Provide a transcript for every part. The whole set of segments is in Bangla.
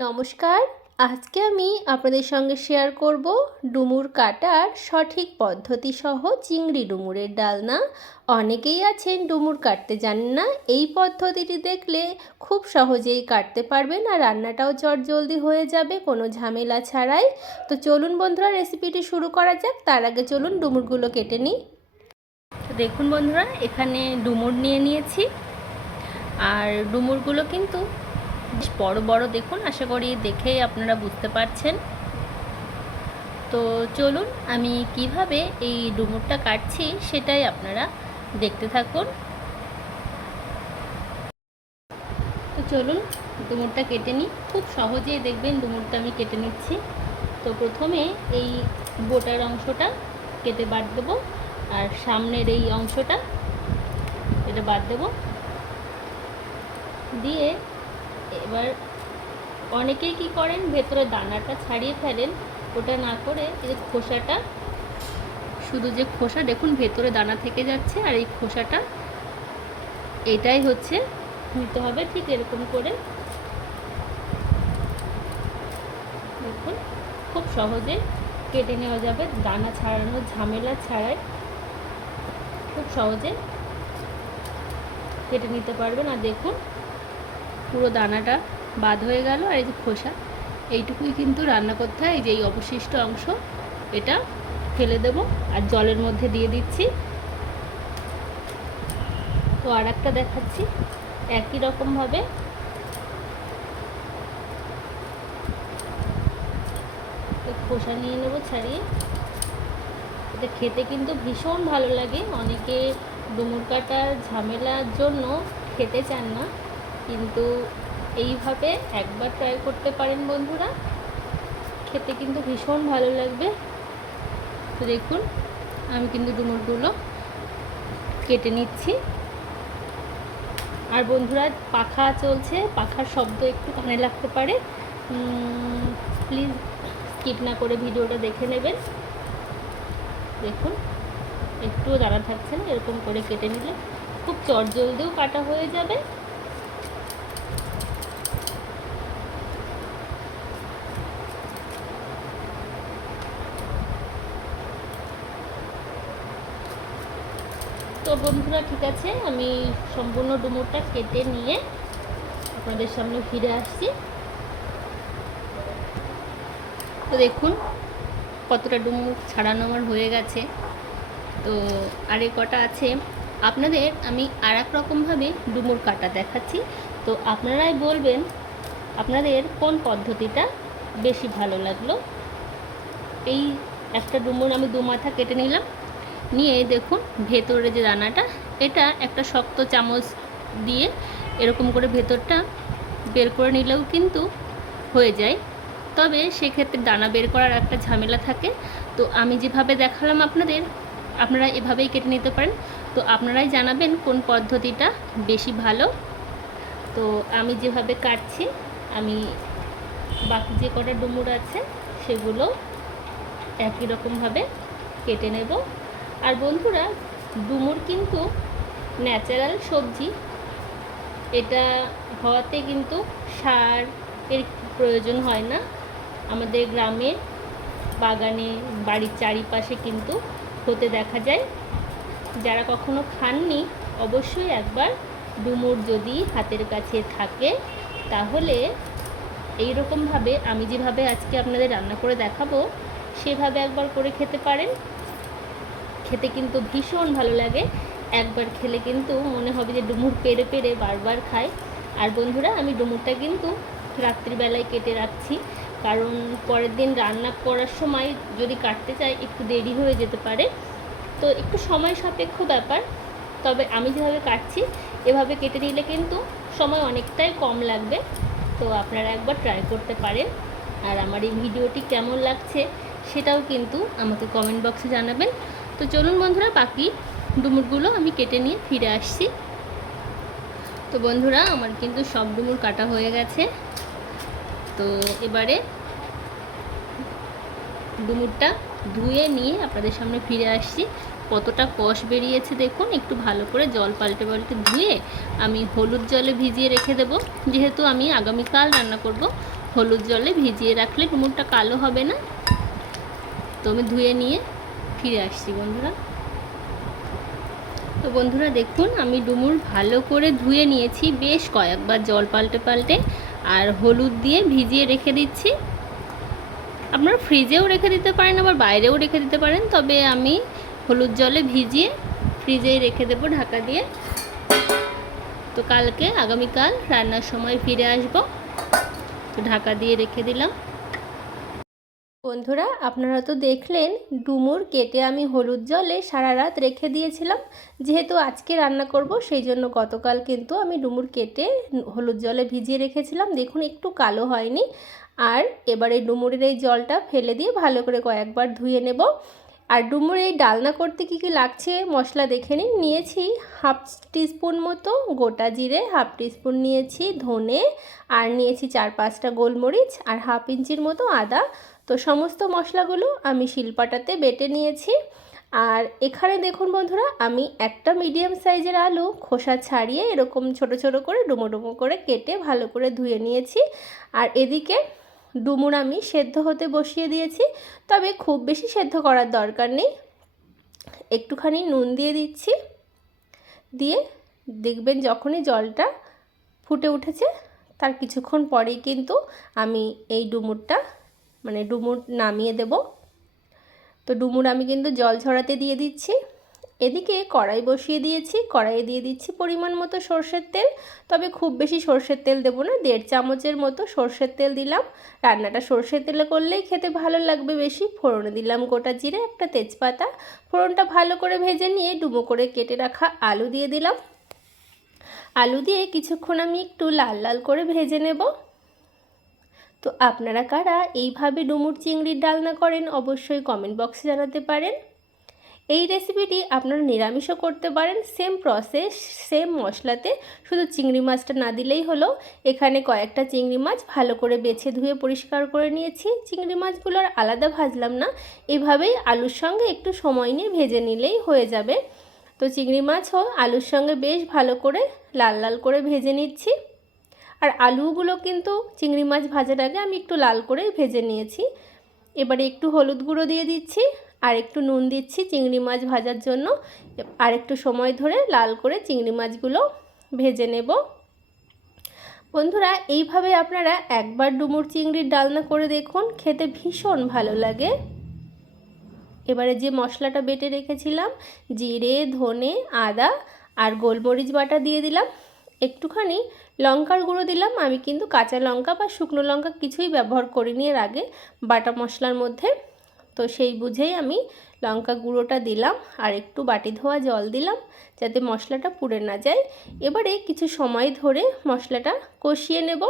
নমস্কার। আজকে আমি আপনাদের সঙ্গে শেয়ার করব ডুমুর কাটার সঠিক পদ্ধতি সহ চিংড়ি ডুমুরের ডালনা। অনেকেই আছেন ডুমুর কাটতে জানেন না। এই পদ্ধতিটি দেখলে খুব সহজেই কাটতে পারবেন আর রান্নাটাও চটজলদি হয়ে যাবে কোনো ঝামেলা ছাড়াই। তো চলুন বন্ধুরা রেসিপিটি শুরু করা যাক। তার আগে চলুন ডুমুরগুলো কেটে নিই। দেখুন বন্ধুরা, এখানে ডুমুর নিয়ে নিয়েছি আর ডুমুরগুলো কিন্তু বেশ বড় বড়, দেখুন, আশা করি দেখেই আপনারা বুঝতে পারছেন। তো চলুন আমি কিভাবে এই ডুমুরটা কাটছি সেটাই আপনারা দেখতে থাকুন। তো চলুন ডুমুরটা কেটে নিই। খুব সহজেই দেখবেন ডুমুরটা আমি কেটে নিচ্ছি। তো প্রথমে এই বোটার অংশটা কেটে বাদ দেবো আর সামনের এই অংশটা এটা বাদ দেবো। দিয়ে এবার অনেকেই কি করেন, ভেতরে দানাটা ছাড়িয়ে ফেলেন। ওটা না করে এই যে খোসাটা, শুধু যে খোসা, দেখুন ভেতরে দানা থেকে যাচ্ছে আর এই খোসাটা এটাই হচ্ছে নিতে হবে। ঠিক এরকম করে দেখুন খুব সহজে কেটে নেওয়া যাবে, দানা ছাড়ানোর ঝামেলা ছাড়াই খুব সহজে কেটে নিতে পারবেন। আর দেখুন পুরো দানাটা বাদ হয়ে গেল আর এই যে খোসা এইটুকুই কিন্তু রান্না করতে হয়। এই যে এই অবশিষ্ট অংশ এটা ফেলে দেব আর জলের মধ্যে দিয়ে দিচ্ছি। তো আর একটা দেখাচ্ছি একই রকমভাবে। খোসা নিয়ে নেব ছাড়িয়ে। এটা খেতে কিন্তু ভীষণ ভালো লাগে। অনেকে ডুমুর কাটার ঝামেলার জন্য খেতে চান না, কিন্তু এইভাবে একবার ট্রাই করতে পারেন বন্ধুরা, খেতে কিন্তু ভীষণ ভালো লাগবে। তো দেখুন আমি কিন্তু ডুমুরগুলো কেটে নিচ্ছি। আর বন্ধুরা পাখা চলছে, পাখার শব্দ একটু কানে লাগতে পারে, প্লিজ স্কিপ না করে ভিডিওটা দেখে নেবেন। দেখুন একটুও দানা থাকছে না, এরকম করে কেটে নিলে খুব চটজলদিও কাটা হয়ে যাবে। তো বন্ধুরা ঠিক আছে, আমি সম্পূর্ণ ডুমুরটা কেটে নিয়ে আপনাদের সামনে ফিরে আসছি। তো দেখুন কতটা ডুমুর ছাড়ানো আমার হয়ে গেছে। তো আরে কটা আছে, আপনাদের আমি আর এক রকমভাবে ডুমুর কাটা দেখাচ্ছি। তো আপনারাই বলবেন আপনাদের কোন পদ্ধতিটা বেশি ভালো লাগলো। এই একটা ডুমুর আমি দু মাথা কেটে নিলাম, নিয়ে দেখুন ভেতরে যে দানাটা, এটা একটা শক্ত চামচ দিয়ে এরকম করে ভেতরটা বের করে নিলেও কিন্তু হয়ে যায়। তবে সেক্ষেত্রে দানা বের করার একটা ঝামেলা থাকে। তো আমি যেভাবে দেখালাম আপনাদের, আপনারা এভাবেই কেটে নিতে পারেন। তো আপনারাই জানাবেন কোন পদ্ধতিটা বেশি ভালো। তো আমি যেভাবে কাটছি, আমি বাকি যে কটা ডুমুর আছে সেগুলো একই রকমভাবে কেটে নেব। আর বন্ধুরা ডুমুর কিন্তু ন্যাচারাল সবজি, এটা হওয়াতে কিন্তু সার এর প্রয়োজন হয় না। আমাদের গ্রামে বাগানে বাড়ির চারিপাশে কিন্তু হতে দেখা যায়। যারা কখনো খাননি অবশ্যই একবার ডুমুর যদি হাতের কাছে থাকে তাহলে এই রকমভাবে আমি যেভাবে আজকে আপনাদের রান্না করে দেখাবো সেভাবে একবার করে খেতে পারেন। খেতে কিন্তু ভীষণ ভালো লাগে। একবার খেলে কিন্তু মনে হবে যে ডুমুর পেরে পেরে বারবার খাই। আর বন্ধুরা আমি ডুমুরটা কিন্তু রাত্রিবেলায় কেটে রাখছি, কারণ পরের দিন রান্না করার সময় যদি কাটতে চাই একটু দেরি হয়ে যেতে পারে। তো একটু সময় সাপেক্ষ ব্যাপার। তবে আমি যেভাবে কাটছি এভাবে কেটে নিলে কিন্তু সময় অনেকটাই কম লাগবে। তো আপনারা একবার ট্রাই করতে পারেন। আর আমার এই ভিডিওটি কেমন লাগছে সেটাও কিন্তু আমাকে কমেন্ট বক্সে জানাবেন। তো চলুন বন্ধুরা বাকি ডুমুরগুলো আমি কেটে নিয়ে ফিরে আসছি। তো বন্ধুরা আমার কিন্তু সব ডুমুর কাটা হয়ে গেছে। তো এবারে ডুমুরটা ধুয়ে নিয়ে আপনাদের সামনে ফিরে আসছি। কতটা কষ বেরিয়েছে দেখুন। একটু ভালো করে জল পাল্টে পাল্টে ধুয়ে আমি হলুদ জলে ভিজিয়ে রেখে দেব, যেহেতু আমি আগামীকাল রান্না করব। হলুদ জলে ভিজিয়ে রাখলে ডুমুরটা কালো হবে না। তো আমি ধুয়ে নিয়ে ফিরে আসছি বন্ধুরা। তো বন্ধুরা দেখুন, আমি ডুমুর ভালো করে ধুয়ে নিয়েছি, বেশ কয়েকবার জল পাল্টে পাল্টে, আর হলুদ দিয়ে ভিজিয়ে রেখে দিচ্ছি। আপনারা ফ্রিজেও রেখে দিতে পারেন, আবার বাইরেও রেখে দিতে পারেন, তবে আমি হলুদ জলে ভিজিয়ে ফ্রিজেই রেখে দেবো ঢাকা দিয়ে। তো কালকে আগামীকাল রান্নার সময় ফিরে আসব। তো ঢাকা দিয়ে রেখে দিলাম। বন্ধুরা আপনারা তো দেখলেন, ডুমুর কেটে আমি হলুদ জলে সারা রাত রেখে দিয়েছিলাম। যেহেতু আজকে রান্না করব, সেই জন্য গতকাল কিন্তু আমি ডুমুর কেটে হলুদ জলে ভিজিয়ে রেখেছিলাম। দেখুন একটু কালো হয়নি। আর এবারে ডুমুরের এই জলটা ফেলে দিয়ে ভালো করে কয়েকবার ধুয়ে নেব। আর ডুমুর এই ডালনা করতে কী কী লাগছে মশলা দেখে নিন। নিয়েছি হাফ টিস্পুন মতো গোটা জিরে, হাফ টিস্পুন নিয়েছি ধনে, আর নিয়েছি 4-5টা গোলমরিচ, আর হাফ ইঞ্চির মতো আদা। তো সমস্ত মশলাগুলো আমি শিলপাটাতে বেটে নিয়েছি। আর এখানে দেখুন বন্ধুরা, আমি একটা মিডিয়াম সাইজের আলু খোসা ছাড়িয়ে এরকম ছোট ছোট করে ডুমো ডুমো করে কেটে ভালো করে ধুয়ে নিয়েছি। আর এদিকে ডুমুর আমি সেদ্ধ হতে বসিয়ে দিয়েছি, তবে খুব বেশি সেদ্ধ করার দরকার নেই। একটুখানি নুন দিয়ে দিচ্ছি, দিয়ে দেখবেন যখনই জলটা ফুটে উঠেছে তার কিছুক্ষণ পরেই কিন্তু আমি এই ডুমুরটা ডুমুর নামিয়ে দেব। তো ডুমুর আমি কিন্তু জল ঝরাতে দিয়ে দিচ্ছি। এদিকে কড়াই বসিয়ে দিয়েছি, কড়াইয়ে দিয়ে দিচ্ছি পরিমাণ মতো সরষের তেল, তবে খুব বেশি সরষের তেল দেবো না, 1.5 চামচের মতো সরষের তেল দিলাম। রান্নাটা সরষের তেলে করলেই খেতে ভালো লাগবে বেশি। ফোড়নে দিলাম গোটা জিরে, একটা তেজপাতা। ফোড়নটা ভালো করে ভেজে নিয়ে ডুমো করে কেটে রাখা আলু দিয়ে দিলাম। আলু দিয়ে কিছুক্ষণ আমি একটু লাল লাল করে ভেজে নেব। তো আপনারা কারা এইভাবে ডুমুর চিংড়ির ডালনা করেন অবশ্যই কমেন্ট বক্সে জানাতে পারেন। এই রেসিপিটি আপনারা নিরামিষও করতে পারেন, সেম প্রসেস, সেম মশলাতে, শুধু চিংড়ি মাছটা না দিলেই হলো। এখানে কয়েকটা চিংড়ি মাছ ভালো করে বেছে ধুয়ে পরিষ্কার করে নিয়েছি। চিংড়ি মাছগুলো আর আলাদা ভাজলাম না, এভাবেই আলুর সঙ্গে একটু সময় নিয়ে ভেজে নিলেই হয়ে যাবে। তো চিংড়ি মাছও আলুর সঙ্গে বেশ ভালো করে লাল লাল করে ভেজে নিচ্ছি। আর আলুগুলো কিন্তু চিংড়ি মাছ ভাজার আগে আমি একটু লাল করেই ভেজে নিয়েছি। এবারে একটু হলুদ গুঁড়ো দিয়ে দিচ্ছি, আর একটু নুন দিচ্ছি চিংড়ি মাছ ভাজার জন্য। আর একটু সময় ধরে লাল করে চিংড়ি মাছগুলো ভেজে নেব। বন্ধুরা এইভাবে আপনারা একবার ডুমুর চিংড়ির ডালনা করে দেখুন, খেতে ভীষণ ভালো লাগে। এবারে যে মশলাটা বেটে রেখেছিলাম, জিরে, ধনে, আদা আর গোলমরিচ বাটা দিয়ে দিলাম। একটুখানি লঙ্কার গুঁড়ো দিলাম। আমি কিন্তু কাঁচা লঙ্কা বা শুকনো লঙ্কা কিছুই ব্যবহার করিনি এর আগে বাটা মশলার মধ্যে। তো সেই বুঝেই আমি লঙ্কা গুঁড়োটা দিলাম, আর একটু বাটি ধোয়া জল দিলাম যাতে মশলাটা পুড়ে না যায়। এবারে কিছু সময় ধরে মশলাটা কষিয়ে নেব,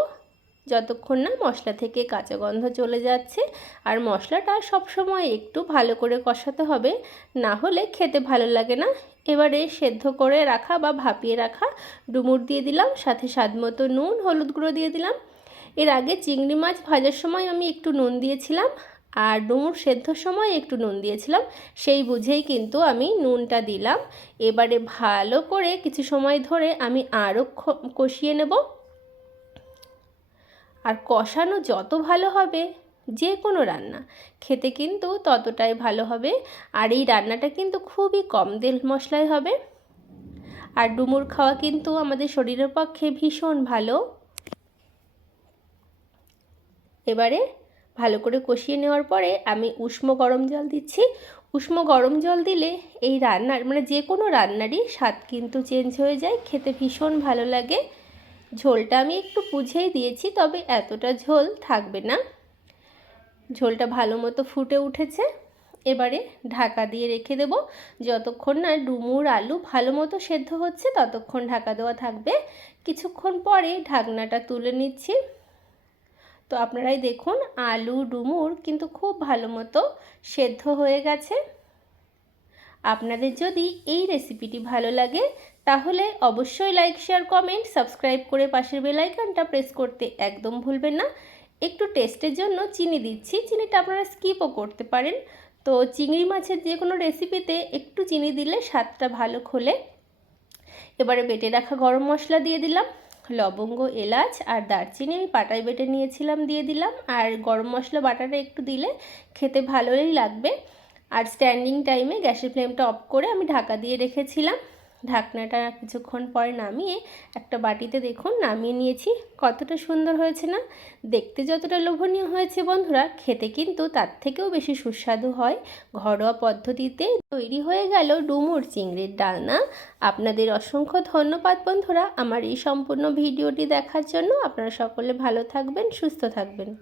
যতক্ষণ না মশলা থেকে কাঁচা গন্ধ চলে যাচ্ছে। আর মশলাটা সব সময় একটু ভালো করে কষাতে হবে, না হলে খেতে ভালো লাগে না। এবারে সেদ্ধ করে রাখা বা ভাপিয়ে রাখা ডুমুর দিয়ে দিলাম, সাথে স্বাদমতো নুন, হলুদ গুঁড়ো দিয়ে দিলাম। এর আগে চিংড়ি মাছ ভাজার সময় আমি একটু নুন দিয়েছিলাম, আর ডুমুর সেদ্ধর সময় একটু নুন দিয়েছিলাম, সেই বুঝেই কিন্তু আমি নুনটা দিলাম। এবারে ভালো করে কিছু সময় ধরে আমি আরও কষিয়ে নেব। আর কষানো যত ভালো হবে যে কোনো রান্না খেতে কিন্তু ততটাই ভালো হবে। আর এই রান্নাটা কিন্তু খুবই কম তেল মশলায় হবে। আর ডুমুর খাওয়া কিন্তু আমাদের শরীরের পক্ষে ভীষণ ভালো। এবারে ভালো করে কষিয়ে নেওয়ার পরে আমি উষ্ণ গরম জল দিচ্ছি। উষ্ণ গরম জল দিলে এই রান্নার যে কোনো রান্নারই স্বাদ কিন্তু চেঞ্জ হয়ে যায়, খেতে ভীষণ ভালো লাগে। ঝোলটা আমি একটু বুঝেই দিয়েছি, তবে এতটা ঝোল থাকবে না। ঝোলটা ভালো মতো ফুটে উঠেছে। এবারে ঢাকা দিয়ে রেখে দেব, যতক্ষণ না ডুমুর আলু ভালো মতো সেদ্ধ হচ্ছে ততক্ষণ ঢাকা দেওয়া থাকবে। কিছুক্ষণ পরে ঢাকনাটা তুলে নিচ্ছি। তো আপনারাই দেখুন, আলু ডুমুর কিন্তু খুব ভালো মতো সেদ্ধ হয়ে গেছে। আপনাদের যদি এই রেসিপিটি ভালো লাগে তাহলে অবশ্যই লাইক, শেয়ার, কমেন্ট, সাবস্ক্রাইব করে পাশের বেল আইকনটা প্রেস করতে একদম ভুলবেন না। একটু টেস্টের জন্য চিনি দিচ্ছি, চিনিটা আপনারা স্কিপও করতে পারেন। তো চিংড়ি মাছের যে কোনো রেসিপিতে একটু চিনি দিলে স্বাদটা ভালো খোলে। এবারে বেটে রাখা গরম মশলা দিয়ে দিলাম, লবঙ্গ, এলাচ আর দারচিনি আমি পাটায় বেটে নিয়েছিলাম দিয়ে দিলাম। আর গরম মশলা বাটাটা একটু দিলে খেতে ভালোই লাগবে। আর স্ট্যান্ডিং টাইমে গ্যাসের ফ্লেমটা অফ করে আমি ঢাকা দিয়ে রেখেছিলাম। ঢাকনাটা কিছুক্ষণ পরে নামিয়ে একটা বাটিতে দেখুন নামিয়ে নিয়েছি। কতটা সুন্দর হয়েছে না? দেখতে যতটা লোভনীয় হয়েছে বন্ধুরা, খেতে কিন্তু তার থেকেও বেশি সুস্বাদু হয়। ঘরোয়া পদ্ধতিতে তৈরি হয়ে গেল ডুমুর চিংড়ির ডালনা। আপনাদের অসংখ্য ধন্যবাদ বন্ধুরা আমার এই সম্পূর্ণ ভিডিওটি দেখার জন্য। আপনারা সকলে ভালো থাকবেন, সুস্থ থাকবেন।